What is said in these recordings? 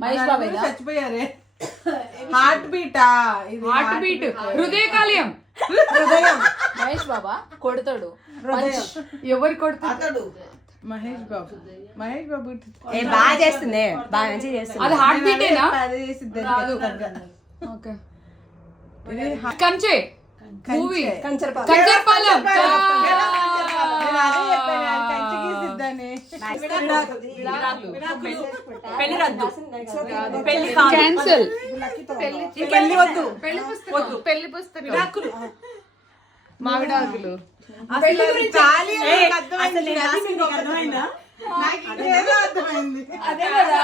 మహేష్ బాబు చచ్చిపోయారే. హార్ట్ బీటా? Heart beat, హృదయ కాలేయం. హృదయం. మహేష్ బాబా కొడతాడు. ఎవరు కొడతాడు? మహేష్ బాబు. మహేష్ బాబు బాగా చేస్తుంది, బాగా మంచిగా చేస్తుంది. అది హార్ట్ బీటేనా? రాదు. ఓకే. కంచె మూవీ. కంచరపాలెం. కంచరపాలెం. పెళ్లి రద్దు, క్యాన్సిల్. పెళ్లి వద్దు, పెళ్లి పుస్తకం, మామిడాకులు. అర్థమైందా? అదే కదా.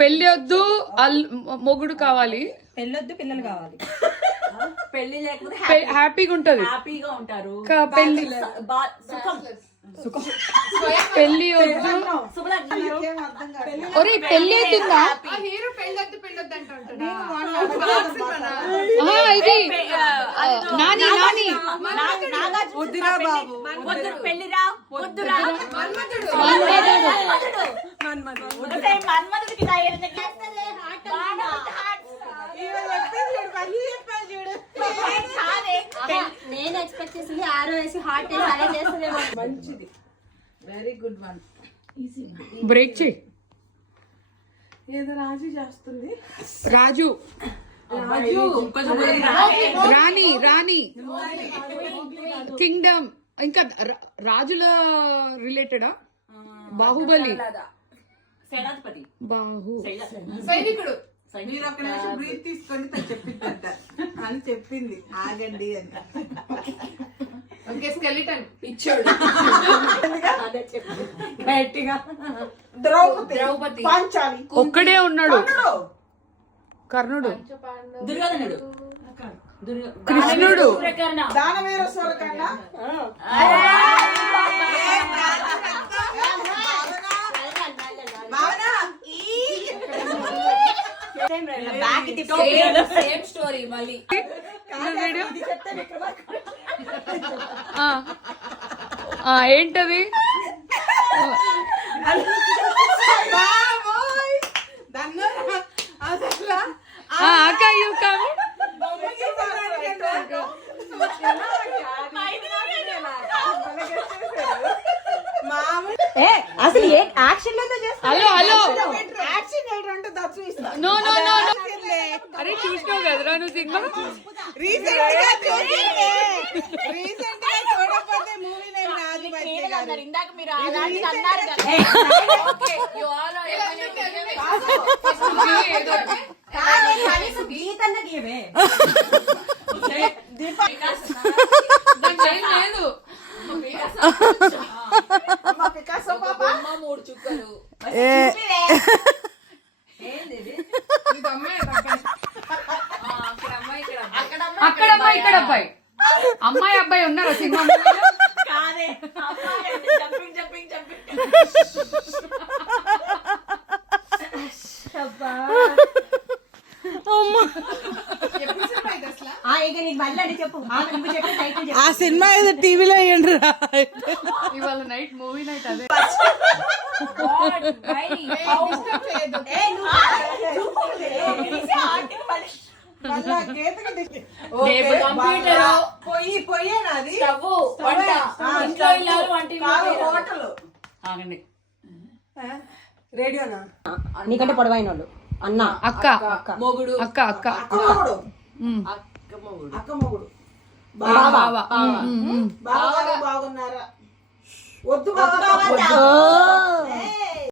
పెళ్లి వద్దు, మొగుడు కావాలి. పెళ్ళొద్దు, పిల్లలు కావాలి. పెళ్లి లేకపోతే హ్యాపీగా ఉంటది. హ్యాపీగా ఉంటారు. పెళ్లి పెళ్లి వద్దు. ఒరే పెళ్లి అవుతుందా? ఇది నాని నాని వద్దురా బాబు. పెళ్లిరా వద్దురా. నేను ఎక్స్పెక్ట్ చేసింది ఆరో వేసి హార్ట్ వేసి అలా చేస్తుందేమో. మంచిది, వెరీ గుడ్ వన్. బ్రేక్ చేయి. ఏదో రాజు చేస్తుంది. రాజు, రాణి, రాణి, కింగ్డమ్. ఇంకా రాజుల రిలేటెడా? బాహుబలి, సేనాధిపతి, బాహు, సైనికుడు. మీరు ఒక నిమిషం బ్రీత్ తీసుకొని చెప్పిందంట అని చెప్పింది. ఆగండి అని. ఓకే, స్కెలిటన్ ఇచ్చాడు. ద్రౌపది, పాంచాలి. ఒక్కడే ఉన్నాడు. కర్ణుడు, దుర్యోధనుడు, కృష్ణుడు, దానవీర సూరకర్ణ. సేమ్ స్టోరీ మళ్ళీ. ఏంటది? అక్క యూ కమ్. అసలు యాక్షన్ లో హలో హలో, యాక్షన్ ఏంటంటే దచ్చు ఇస్తా. No no no. అరే చూసినావు కదరా నువ్వు సినిమా? రీసెంట్ గా చూడకపోతే మూవీ నేమ్ రాజు. ఇందాక మీరు అలాంటిది అన్నారు కదా. లేదు. మూడు చుక్కలు. అక్కడ అమ్మాయి, ఇక్కడ అబ్బాయి. అమ్మాయి అబ్బాయి ఉన్నారా సినిమా? ఆ సినిమా ఏదో టీవీలో అయ్యండి. ఇవాళ నైట్ మూవీ నైట్ అదే. పొయ్యేనాది రేడియోనా? నీకంటే పొడవైన వాళ్ళు అన్న, అక్క, మొగుడు, అక్క, అక్క, అక్క మొగుడు, బావ. బావగారు బాగున్నారా? వద్దు బావ.